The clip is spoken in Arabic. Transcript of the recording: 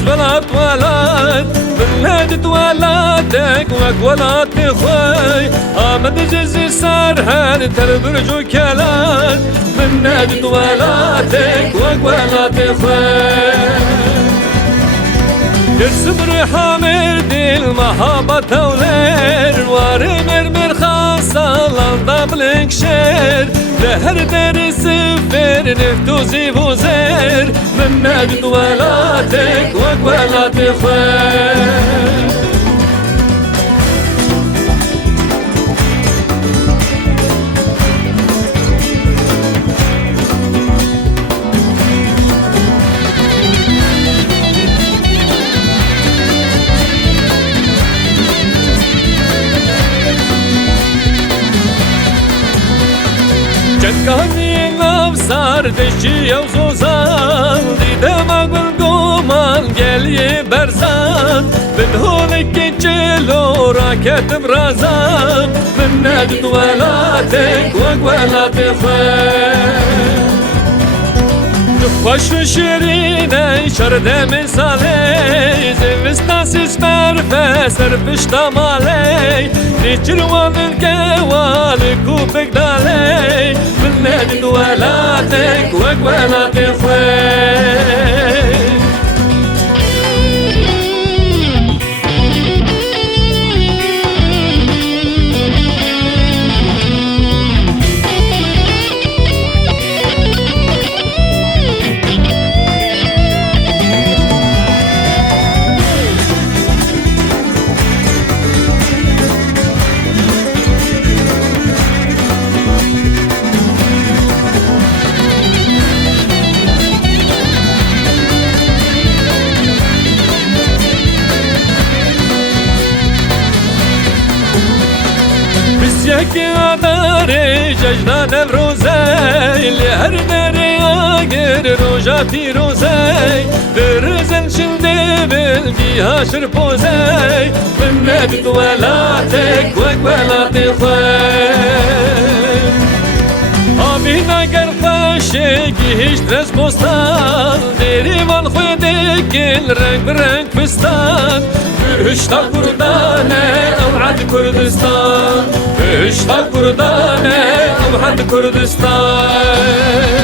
بلات ولات بلاد ولاتك وقولات خوي آمد جزي سار هل تربرجو كلات بلاد ولاتك وقولات خوي الصبر حامر دي المحبة ولير وارمر من خاصة لنضبلك شير لهر دار سفر نفتوزي بوزير من نجد ولاتك وقولات خير جكاني نفسار دشي وزوزان دي دماغ القومان قلي برزان من هولك جلو راكت برازان من نجد ولاتك وقولات خير خوش شیرینه شرده مثالی زمستان سپر فسر پشتا مالی نیچروان الگوال کوبک دالی من نجد ولاتک وقولات خير يكي عباري ججنان الروزي لهر دري آقر روجا في روزي برزن شندي بالجيها شربوزي من نجد ولاتك وقولات خير آبينا قرفاشي هيش درس بوستان ديري من خودك الرنگ برنگ فستان هشتا كردانه أوعد كردستان هشتا كردانه أوعد كردستان